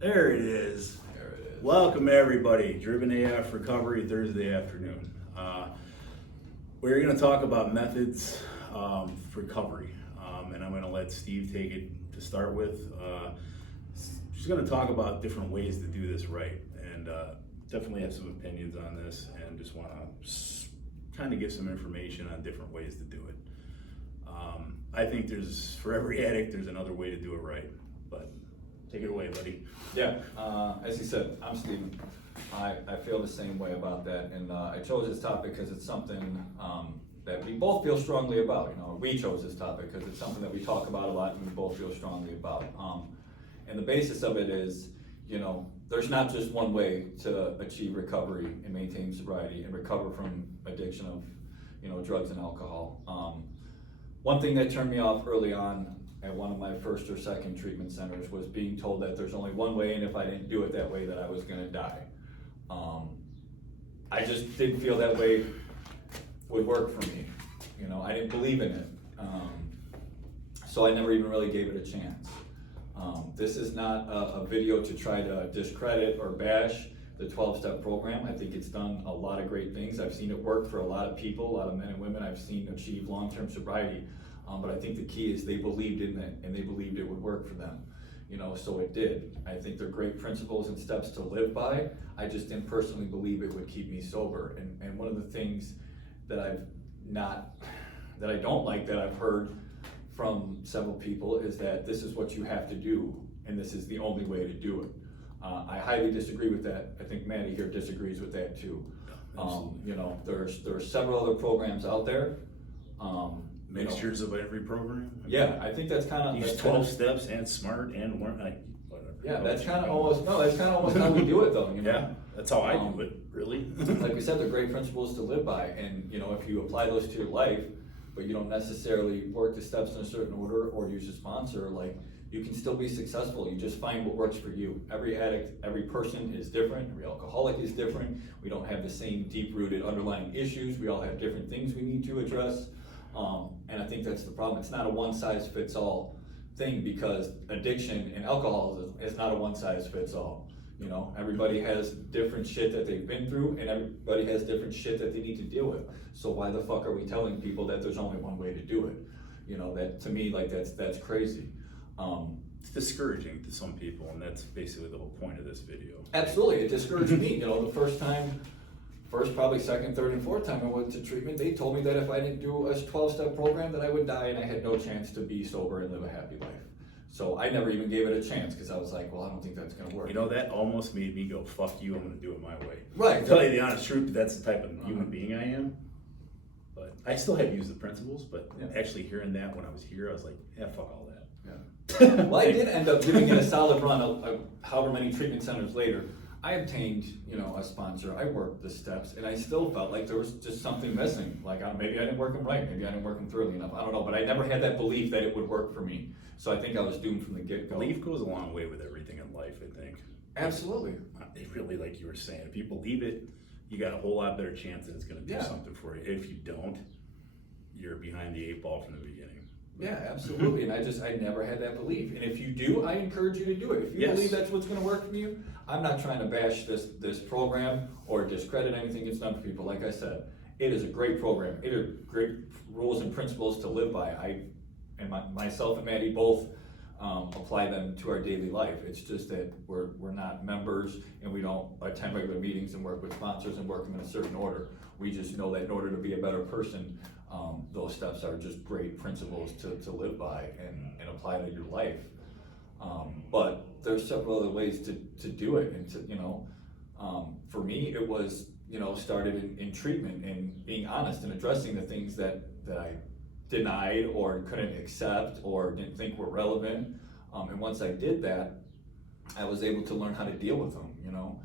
There it is. There it is. Welcome everybody. Driven AF Recovery Thursday afternoon. We're going to talk about methods for recovery, and I'm going to let Steve take it to start with. She's going to talk about different ways to do this right, and definitely have some opinions on this, and just want to kind of give some information on different ways to do it. I think for every addict, there's another way to do it right, but take it away, buddy. Yeah, as you said, I'm Steven. I feel the same way about that, and I chose this topic because it's something that we both feel strongly about. You know, we chose this topic because it's something that we talk about a lot and we both feel strongly about. And the basis of it is, you know, there's not just one way to achieve recovery and maintain sobriety and recover from addiction of, you know, drugs and alcohol. One thing that turned me off early on at one of my first or second treatment centers was being told that there's only one way, and if I didn't do it that way, that I was gonna die. I just didn't feel that way would work for me. You know, I didn't believe in it. So I never even really gave it a chance. This is not a video to try to discredit or bash the 12-step program. I think it's done a lot of great things. I've seen it work for a lot of people, a lot of men and women I've seen achieve long-term sobriety. But I think the key is they believed in it and they believed it would work for them. You know, so it did. I think they're great principles and steps to live by. I just didn't personally believe it would keep me sober. And one of the things that I don't like that I've heard from several people is that this is what you have to do and this is the only way to do it. I highly disagree with that. I think Maddie here disagrees with that too. You know, there are several other programs out there. Mixtures of every program. Yeah, I think that's kind of Use 12 steps and SMART and learn, whatever. Yeah, that's kind of almost how we do it though. You know? Yeah, that's how I do it. Really. Like we said, they're great principles to live by, and you know, if you apply those to your life, but you don't necessarily work the steps in a certain order or use a sponsor, like you can still be successful. You just find what works for you. Every addict, every person is different. Every alcoholic is different. We don't have the same deep-rooted underlying issues. We all have different things we need to address. And I think that's the problem. It's not a one-size-fits-all thing because addiction and alcoholism is not a one-size-fits-all. You know, everybody has different shit that they've been through and everybody has different shit that they need to deal with. So why the fuck are we telling people that there's only one way to do it? You know, that to me, like that's crazy. It's discouraging to some people, and that's basically the whole point of this video. Absolutely, it discouraged me. You know, the first, probably second, third, and fourth time I went to treatment, they told me that if I didn't do a 12-step program that I would die and I had no chance to be sober and live a happy life. So I never even gave it a chance because I was like, well, I don't think that's gonna work. You know, that almost made me go, fuck you, I'm gonna do it my way. Right. To tell you the honest truth, that's the type of human being I am. But I still have used the principles, but actually hearing that when I was here, I was like, yeah, fuck all that. Yeah. Well, I did end up giving it a solid run, however many treatment centers later. I obtained, you know, a sponsor. I worked the steps, and I still felt like there was just something missing. Like maybe I didn't work them right, maybe I didn't work them thoroughly enough. I don't know, but I never had that belief that it would work for me. So I think I was doomed from the get-go. Belief goes a long way with everything in life, I think. Absolutely. It really, like you were saying, if you believe it, you got a whole lot better chance that it's going to do something for you. If you don't, you're behind the 8 ball from the beginning. Yeah, absolutely. And I never had that belief. And if you do, I encourage you to do it. If you believe that's what's going to work for you, I'm not trying to bash this program or discredit anything it's done for people. Like I said, it is a great program. It are great rules and principles to live by. Myself and Maddie both apply them to our daily life. It's just that we're not members and we don't attend regular meetings and work with sponsors and work them in a certain order. We just know that in order to be a better person, those steps are just great principles to live by and apply to your life. But there's several other ways to do it, and to, you know, for me it was, you know, started in treatment and being honest and addressing the things that I denied or couldn't accept or didn't think were relevant. And once I did that, I was able to learn how to deal with them, you know.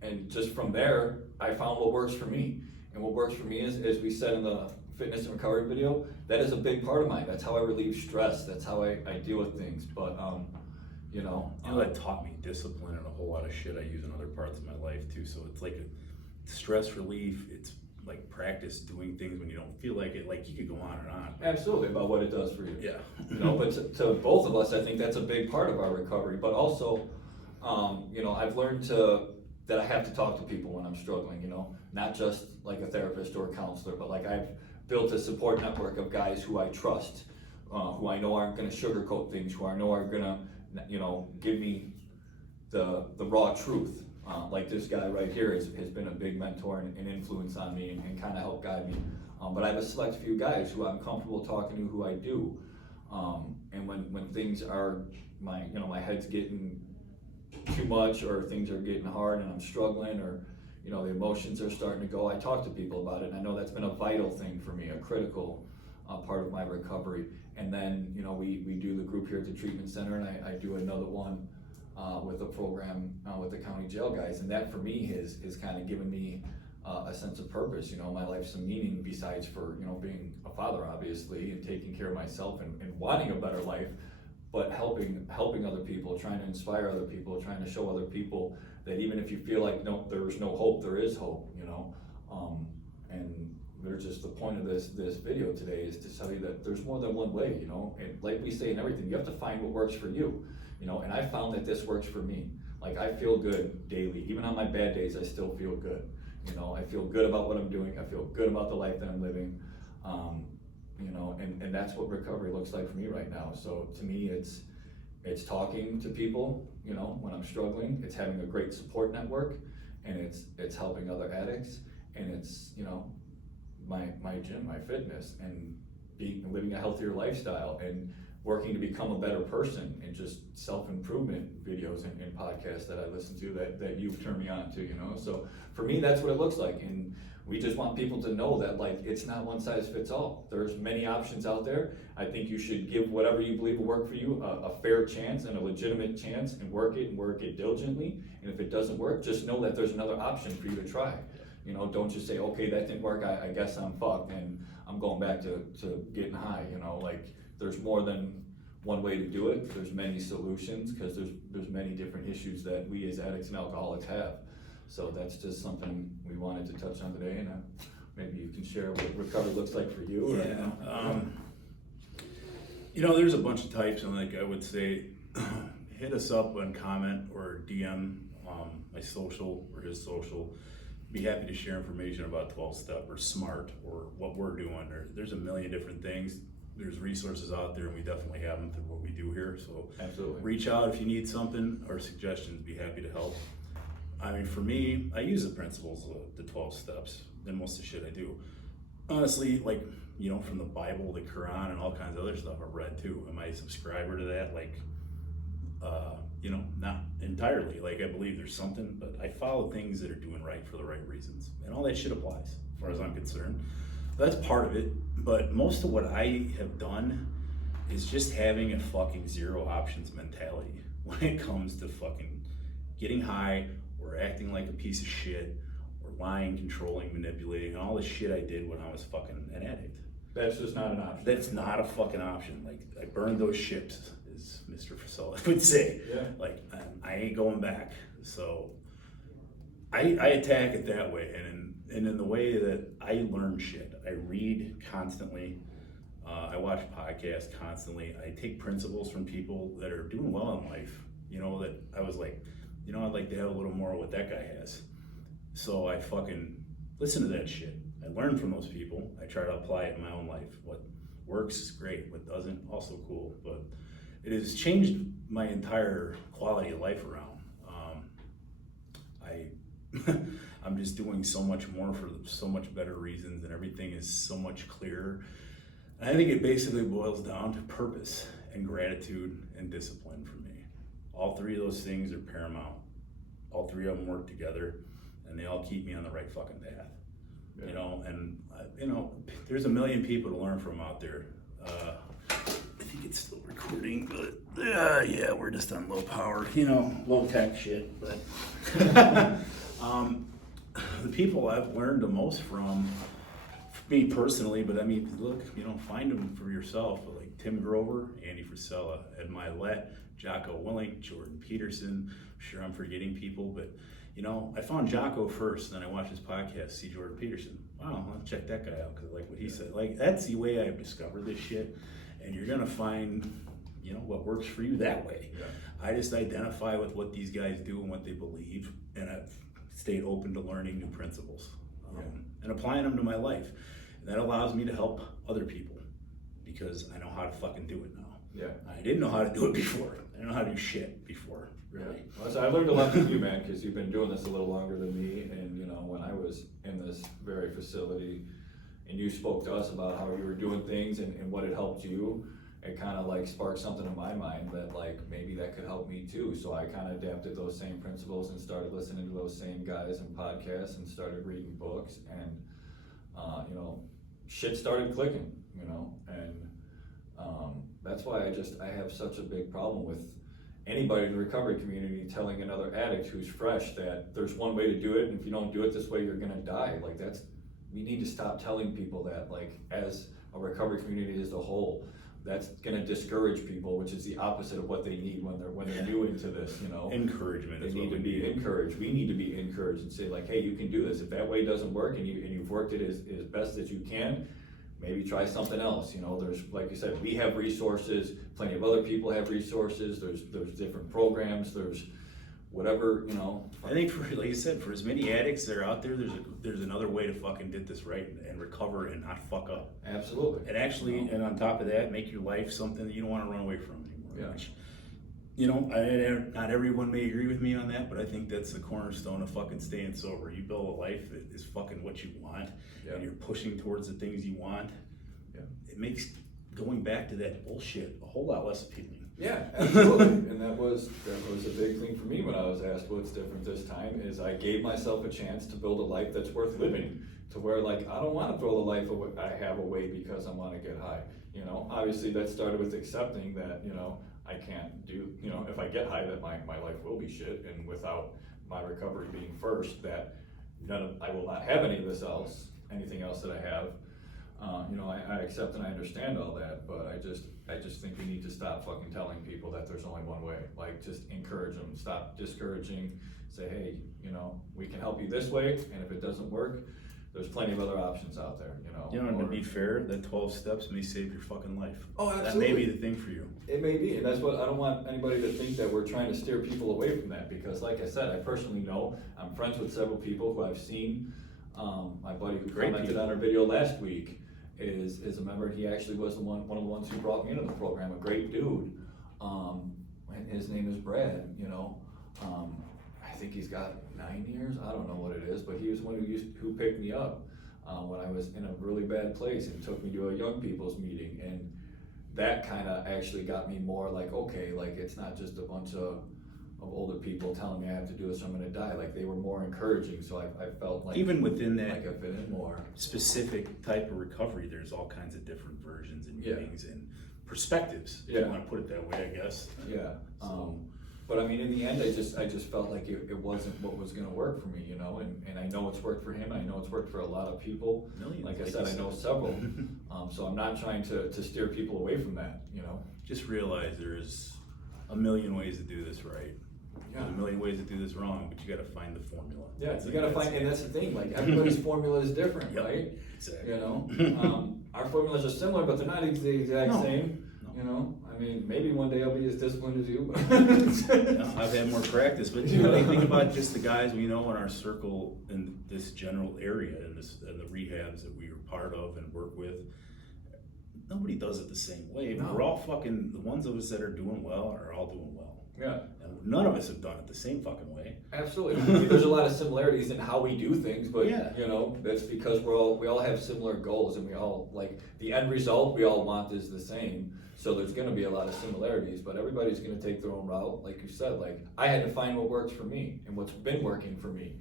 And just from there, I found what works for me. And what works for me is, as we said in the fitness and recovery video, that is a big part of mine. That's how I relieve stress. That's how I deal with things. But, you know. That taught me discipline and a whole lot of shit I use in other parts of my life too. So it's like a stress relief. It's like practice doing things when you don't feel like it. Like you could go on and on. Absolutely, about what it does for you. Yeah. You know, but to both of us, I think that's a big part of our recovery. But also, you know, I've learned that I have to talk to people when I'm struggling. You know, not just like a therapist or a counselor, but like I've built a support network of guys who I trust, who I know aren't going to sugarcoat things, who I know are going to, you know, give me the raw truth. Like this guy right here has been a big mentor and influence on me and kind of helped guide me. But I have a select few guys who I'm comfortable talking to, who I do. And when things are, my head's getting too much, or things are getting hard and I'm struggling, or, you know, the emotions are starting to go, I talk to people about it. And I know that's been a vital thing for me, a critical part of my recovery. And then, you know, we do the group here at the treatment center, and I do another one with a program with the county jail guys, and that for me is kind of given me a sense of purpose. You know, my life's some meaning besides for, you know, being a father, obviously, and taking care of myself and wanting a better life, but helping other people, trying to inspire other people, trying to show other people that even if you feel like no, there's no hope, there is hope. You know, and there's just the point of this video today is to tell you that there's more than one way. You know, and like we say in everything, you have to find what works for you. You know, and I found that this works for me. Like I feel good daily. Even on my bad days, I still feel good. You know, I feel good about what I'm doing. I feel good about the life that I'm living. You know, and that's what recovery looks like for me right now. So to me, it's talking to people, you know, when I'm struggling. It's having a great support network, and it's helping other addicts, and it's, you know, my gym, my fitness, and living a healthier lifestyle, and working to become a better person, and just self-improvement videos and podcasts that I listen to that you've turned me on to, you know? So for me, that's what it looks like. And we just want people to know that, like, it's not one size fits all. There's many options out there. I think you should give whatever you believe will work for you a fair chance and a legitimate chance, and work it diligently. And if it doesn't work, just know that there's another option for you to try. You know, don't just say, okay, that didn't work, I guess I'm fucked and I'm going back to getting high. You know, like, there's more than one way to do it. There's many solutions, because there's many different issues that we as addicts and alcoholics have. So that's just something we wanted to touch on today, and maybe you can share what recovery looks like for you. Yeah. You know, there's a bunch of types, and like I would say, hit us up on comment or DM my social or his social. Be happy to share information about 12-step or SMART or what we're doing. There's a million different things. There's resources out there, and we definitely have them through what we do here. So absolutely, reach out if you need something or suggestions. Be happy to help. I mean, for me, I use the principles of the 12 steps in most of the shit I do. Honestly, like, you know, from the Bible, the Quran, and all kinds of other stuff I've read too. Am I a subscriber to that? Like, you know, not entirely. Like, I believe there's something, but I follow things that are doing right for the right reasons. And all that shit applies, as far as I'm concerned. That's part of it, but most of what I have done is just having a fucking zero options mentality when it comes to fucking getting high, or acting like a piece of shit, or lying, controlling, manipulating, and all the shit I did when I was fucking an addict. That's just not an option. That's not a fucking option. Like, I burned those ships, as Mr. Fasella would say. Yeah. Like, I ain't going back. So I attack it that way, and in the way that I learn shit. I read constantly. I watch podcasts constantly. I take principles from people that are doing well in life. You know, that I was like, you know, I'd like to have a little more of what that guy has. So I fucking listen to that shit. I learn from those people. I try to apply it in my own life. What works is great. What doesn't, also cool. But it has changed my entire quality of life around. I'm just doing so much more for so much better reasons, and everything is so much clearer. And I think it basically boils down to purpose and gratitude and discipline for me. All three of those things are paramount. All three of them work together, and they all keep me on the right fucking path. Yeah. You know, and you know, there's a million people to learn from out there. I think it's still recording, but yeah, we're just on low power, you know, low tech shit. But the people I've learned the most from, me personally, but I mean, look, you know, find them for yourself. Like Tim Grover, Andy Frisella, Ed Milet, Jocko Willink, Jordan Peterson. I'm sure I'm forgetting people, but you know, I found Jocko first, then I watched his podcast, see Jordan Peterson. wow, I'll check that guy out, cause like what he said, like, that's the way I've discovered this shit, and you're gonna find, what works for you that way. Yeah. I just identify with what these guys do and what they believe, and I've stayed open to learning new principles, and applying them to my life. And that allows me to help other people, because I know how to fucking do it now. Yeah. I didn't know how to do it before. I didn't know how to do shit before, really. Well, so I learned a lot from you, man, because you've been doing this a little longer than me, and when I was in this very facility, and you spoke to us about how you were doing things and what had helped you, it kind of like sparked something in my mind that like maybe that could help me too. So I kind of adapted those same principles and started listening to those same guys and podcasts and started reading books, and shit started clicking, and that's why I have such a big problem with anybody in the recovery community telling another addict who's fresh that there's one way to do it, and if you don't do it this way, you're gonna die. Like we need to stop telling people that, like, as a recovery community as a whole. That's gonna discourage people, which is the opposite of what they need when they're new into this, Encouragement They is need what to we be need. encouraged. We need to be encouraged and say like, hey, you can do this. If that way doesn't work and you've worked it as best as you can, maybe try something else. There's, like you said, we have resources, plenty of other people have resources, there's different programs, there's whatever, I think like you said, for as many addicts that are out there, there's another way to fucking get this right and recover and not fuck up. Absolutely. And actually, and on top of that, make your life something that you don't want to run away from anymore. Yeah. Which, not everyone may agree with me on that, but I think that's the cornerstone of fucking staying sober. You build a life that is fucking what you want, and you're pushing towards the things you want. Yeah. It makes going back to that bullshit a whole lot less appealing. Yeah, absolutely. And that was a big thing for me when I was asked what's different this time, is I gave myself a chance to build a life that's worth living, to where like I don't want to throw the life I have away because I want to get high. Obviously that started with accepting that I can't do, if I get high, that my life will be shit, and without my recovery being first, that I will not have anything else that I have. I accept and I understand all that, but I just think we need to stop fucking telling people that there's only one way. Like, just encourage them, stop discouraging, say, hey, we can help you this way, and if it doesn't work, there's plenty of other options out there, And to be fair, that 12 steps may save your fucking life. Oh, absolutely. That may be the thing for you. It may be, and that's what, I don't want anybody to think that we're trying to steer people away from that, because like I said, I personally know, I'm friends with several people who I've seen. My buddy who commented on our video last week is a member, and he actually was one of the ones who brought me into the program, a great dude. And his name is Brad, I think he's got 9 years, I don't know what it is, but he was one who picked me up when I was in a really bad place and took me to a young people's meeting, and that kind of actually got me more like, okay, like it's not just a bunch of older people telling me I have to do this or I'm gonna die. Like, they were more encouraging, so I felt like even within that like I fit in more. Specific type of recovery, there's all kinds of different versions and meanings and perspectives, if you want to put it that way, I guess. Yeah. But I mean, in the end, I just felt like it wasn't what was gonna work for me, and I know it's worked for him, I know it's worked for a lot of people. Millions, like I said, I know several. So I'm not trying to steer people away from that, Just realize there's a million ways to do this right. There's a million ways to do this wrong, but you gotta find the formula. Yeah, you gotta find, and that's the thing, like everybody's formula is different, right? Exactly. Our formulas are similar, but they're not the exact same. I mean, maybe one day I'll be as disciplined as you, but I've had more practice, but think about just the guys we know in our circle in this general area, and the rehabs that we are part of and work with. Nobody does it the same way, but we're all fucking, the ones of us that are doing well are all doing well. Yeah. And none of us have done it the same fucking way. Absolutely. There's a lot of similarities in how we do things, but that's because we all have similar goals, and we all, like, the end result we all want is the same. So there's gonna be a lot of similarities, but everybody's gonna take their own route. Like you said, like, I had to find what works for me and what's been working for me.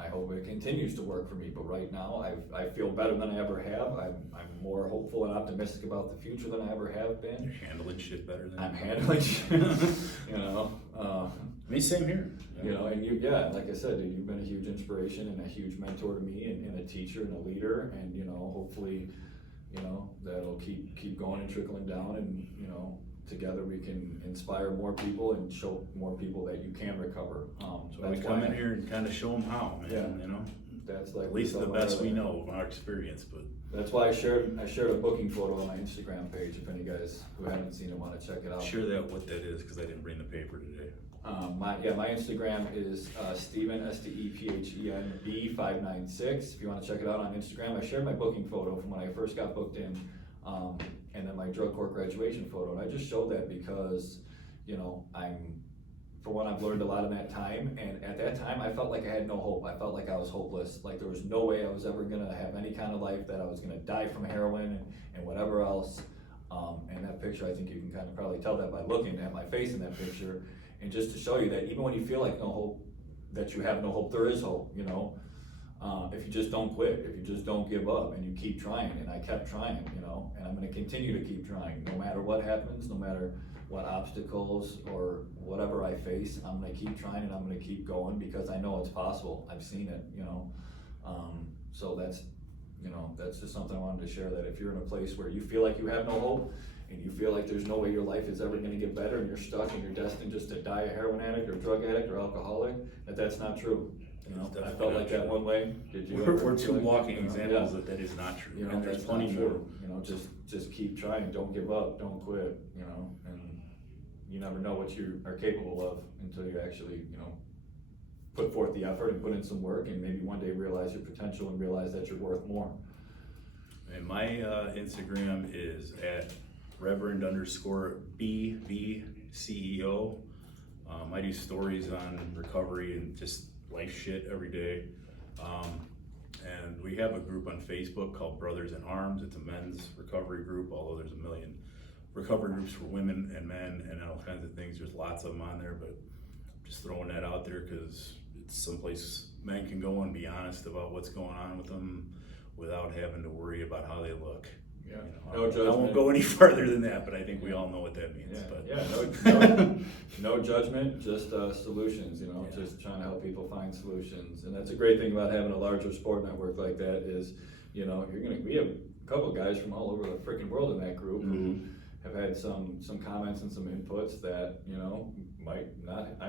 I hope it continues to work for me, but right now I feel better than I ever have. I'm more hopeful and optimistic about the future than I ever have been. You're handling shit better than I'm handling shit, Me, same here. And like I said, dude, you've been a huge inspiration and a huge mentor to me, and a teacher and a leader, and hopefully, that'll keep going and trickling down, and together we can inspire more people and show more people that you can recover. So we come in here and kind of show them how, man. that's like. At least the something best we like that. know of our experience, but That's why I shared a booking photo on my Instagram page, if any guys who haven't seen it wanna check it out. share that what that is, cause I didn't bring the paper today. My Instagram is Stephen, STEPHEN B596. If you wanna check it out on Instagram, I shared my booking photo from when I first got booked in, and then my drug court graduation photo, and I just showed that because, you know, for one, I've learned a lot in that time, and at that time, I felt like I had no hope. I felt like I was hopeless, like there was no way I was ever gonna have any kind of life, that I was gonna die from heroin and whatever else. And that picture, I think you can kind of probably tell that by looking at my face in that picture, and just to show you that even when you feel like no hope, that you have no hope, there is hope, you know? If you just don't quit, if you just don't give up, and you keep trying, and I kept trying, you know, and I'm gonna continue to keep trying, no matter what happens, no matter what obstacles or whatever I face, I'm gonna keep trying and I'm gonna keep going, because I know it's possible, I've seen it, you know? So that's, you know, that's just something I wanted to share, that if you're in a place where you feel like you have no hope, and you feel like there's no way your life is ever gonna get better, and you're stuck and you're destined just to die a heroin addict or drug addict or alcoholic, that's not true. You know, It's I definitely felt not like that true. one way. Did you? We're ever two feel like- walking you know, examples yeah. that is not true, You know, and there's that's plenty not more. true. You know, just keep trying, don't give up, don't quit, you know, and you never know what you are capable of until you actually, you know, put forth the effort and put in some work, and maybe one day realize your potential and realize that you're worth more. And my Instagram is at Reverend_BB CEO. I do stories on recovery and just life shit every day. And we have a group on Facebook called Brothers in Arms. It's a men's recovery group, although there's a million recovery groups for women and men and all kinds of things. There's lots of them on there, but I'm just throwing that out there because it's someplace men can go and be honest about what's going on with them without having to worry about how they look. Yeah, You know, no I judgment. won't go any further than that, but I think we all know what that means. But No judgment, just solutions, you know, Yeah. just trying to help people find solutions. And that's a great thing about having a larger sport network like that is, you know, we have a couple of guys from all over the freaking world in that group who have had some comments and some inputs that, you know, I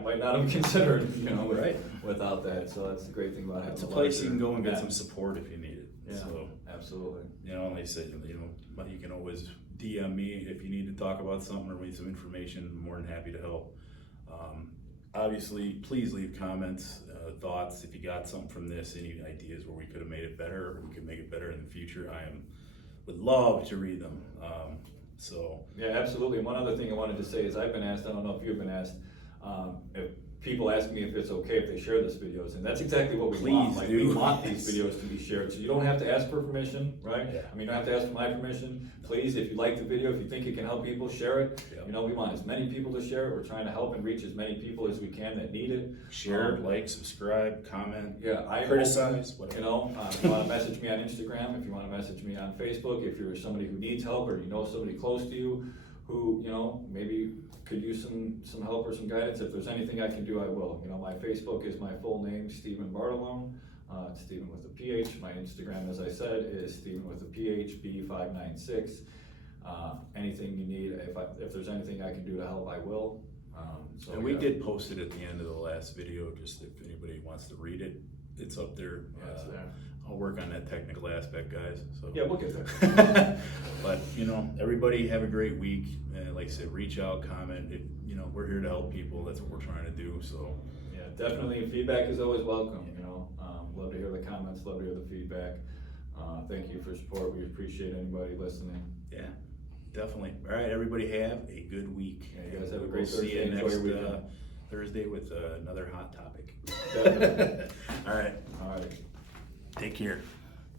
might not have considered, you know, Right. without that. So that's the great thing about having it's a place you can go and get yeah. some support if you need it. Yeah, So, absolutely. you know, like I said, you know, but you can always DM me if you need to talk about something or need some information. I'm more than happy to help. Obviously, please leave comments, thoughts. If you got something from this, any ideas where we could have made it better or we could make it better in the future, would love to read them. So Yeah, absolutely. And one other thing I wanted to say is I've been asked, I don't know if you've been asked, if people ask me if it's okay if they share this videos, and that's exactly what we want. Please Like, do. we want these videos to be shared, so you don't have to ask for permission, right? Yeah. I mean, you don't have to ask for my permission. Please, if you like the video, if you think it can help people, share it. Yep. You know, we want as many people to share it. We're trying to help and reach as many people as we can that need it. share, like, subscribe, comment, Yeah, I criticize, You whatever. know, if you want to message me on Instagram, if you want to message me on Facebook, if you're somebody who needs help or you know somebody close to you who, you know, maybe could use some help or some guidance, if there's anything I can do, I will. You know, my Facebook is my full name, Stephen Bartolone. It's Stephen with a PH. My Instagram, as I said, is Stephen with a PH, B596. Anything you need, if there's anything I can do to help, I will. So And we yeah. did post it at the end of the last video, just if anybody wants to read it, it's up there. Yeah, it's there. I'll work on that technical aspect, guys, so. Yeah, we'll get there. But, you know, everybody have a great week, and like I said, reach out, comment, you know, we're here to help people, that's what we're trying to do, so. Yeah, definitely. Feedback is always welcome, you know. Love to hear the comments, love to hear the feedback. Thank you for your support. We appreciate anybody listening. Yeah, definitely. All right, everybody have a good week. Yeah, you guys have a We'll great see you Thursday. Enjoy next your weekend. Thursday with another hot topic. Definitely. All right, All right. take care.